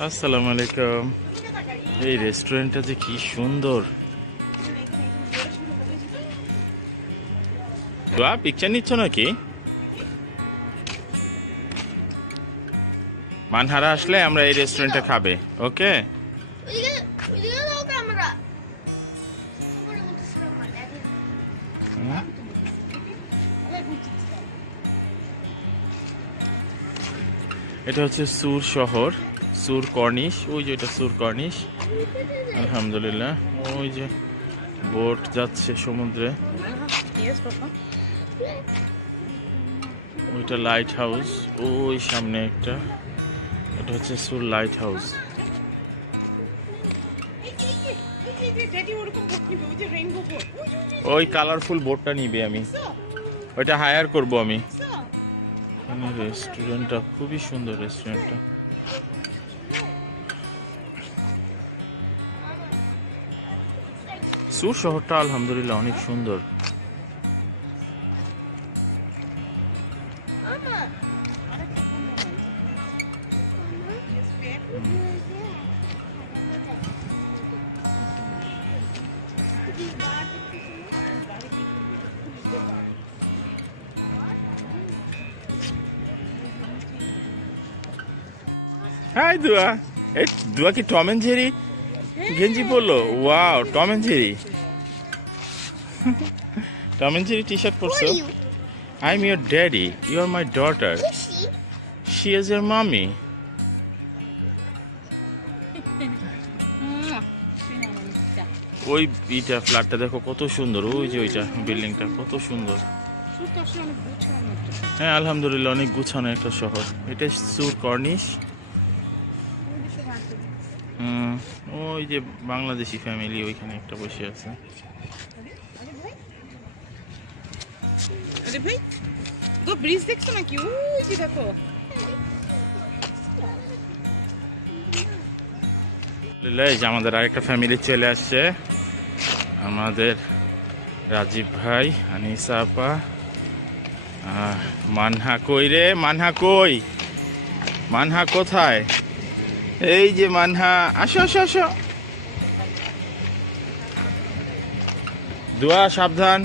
আসসালামু আলাইকুম। এই রেস্টুরেন্টটা যে কি সুন্দর। বাহ, পিকচার নিচ্ছ নাকি? মানহারা আসলে আমরা এই রেস্টুরেন্টে খাবে। ওকে, এটা হচ্ছে সুর শহর, সুর কর্নিশ। ওই যে এটা সুর কর্নিশ। আলহামদুলিল্লাহ, ওই যে বোট যাচ্ছে সমুদ্রে। ওইটা লাইট হাউস, ওই সামনে একটা। এটা হচ্ছে সুর লাইট হাউস। ওই কালারফুল বোটটা নিবে আমি, ওইটা হায়ার করব আমি। রেস্টুরেন্টটা খুবই সুন্দর। রেস্টুরেন্টটা সুর শহরটা আলহামদুলিল্লাহ অনেক সুন্দর। হাই দুয়া, এই দুয়া কি টম এন্ড জেরি গেঞ্জি পরলো? Wow, Tom and Jerry, Tom and Jerry T shirt পরছো? I am your daddy, you are my daughter, she is your mummy. ওই ইটা ফ্ল্যাটটা দেখো কত সুন্দর, ওই যে ওইটা বিল্ডিংটা কত সুন্দর। হ্যাঁ আলহামদুলিল্লাহ, অনেক গুছানো একটা শহর। এটা সুর কর্নিশ। ওই যে বাংলাদেশি ফ্যামিলি ওইখানে একটা বসে আছে। আরে ভাই, তো ব্রিজ দেখছো নাকি? ওই যে দেখো। এই যে আমাদের আরেকটা ফ্যামিলি চলে আসছে। আমাদের রাজীব ভাই, আনিসা আপা। মানহা কই রে? মানহা কই? মানহা কোথায়? এই যে মানহা, আসো আসো আসো। দুয়া সাবধান।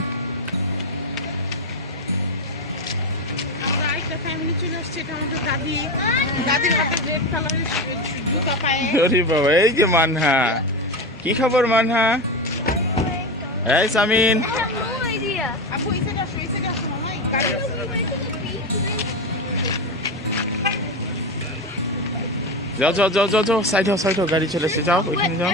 আমরা আরেকটা ফ্যামিলি চলে আসছে, এটা আমাদের দাদি। দাদির হাতে রেড কালারের জুতা পায়ে। আরে বাবা, এই যে মানহা। কি খবর মানহা? এই সামিন, আপু এই সাইডে আসো, এই সাইডে আসো মামা, এই গাড়ি আছে। যাও যাও যাও যাও যাও, সাইড হও সাইড হও, গাড়ি চলেছে, যাও ওইখানে যাও।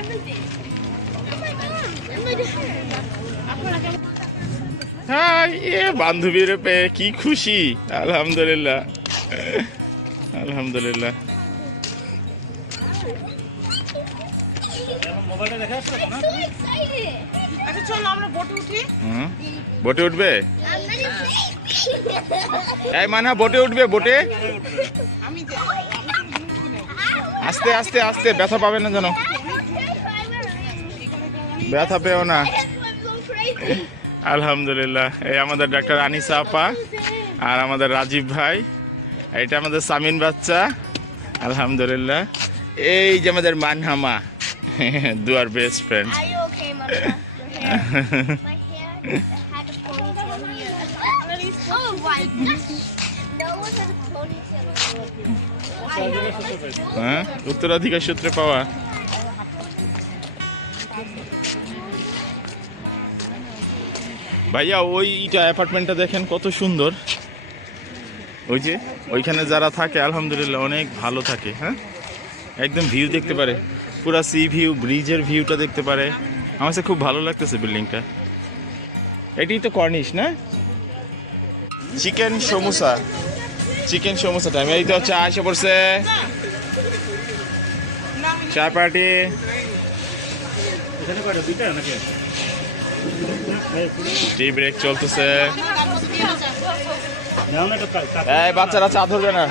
হ্যাঁ, এ বান্ধবীর পেয়ে কি খুশি। আলহামদুলিল্লাহ আলহামদুলিল্লাহ। আচ্ছা চলো আমরা বোটে উঠি। বোটে উঠবে? এই মানহা বোটে উঠবে? বোটে আমি আস্তে আস্তে আস্তে, ব্যথা পাবে না যেন, ব্যথা পেও না। আলহামদুলিল্লাহ, এই আমাদের ডাক্তার আনিসা আপা আর আমাদের রাজীব ভাই। এটা আমাদের সামিন বাচ্চা। আলহামদুলিল্লাহ, এই যে আমাদের মানহামা, দুয়ার বেস্ট ফ্রেন্ড। হ্যাঁ, উত্তরাধিকার সূত্রে পাওয়া। ভাইয়া ওইটা অ্যাপার্টমেন্টটা দেখেন কত সুন্দর। ওই যে ওইখানে যারা থাকে আলহামদুলিল্লাহ অনেক ভালো থাকে। হ্যাঁ, একদম ভিউ দেখতে পারে, পুরা সি ভিউ, ব্রিজের ভিউটা দেখতে পারে। আমার কাছে খুব ভালো লাগতেছে বিল্ডিংটা। এটাই তো কর্নিশ না? Chicken samosa, chicken samosa time. এই তো চা এসে পড়ছে, চা পার্টি। টি ব্রেক চলতেছে। এই বাচ্চারা চা ধরবে না।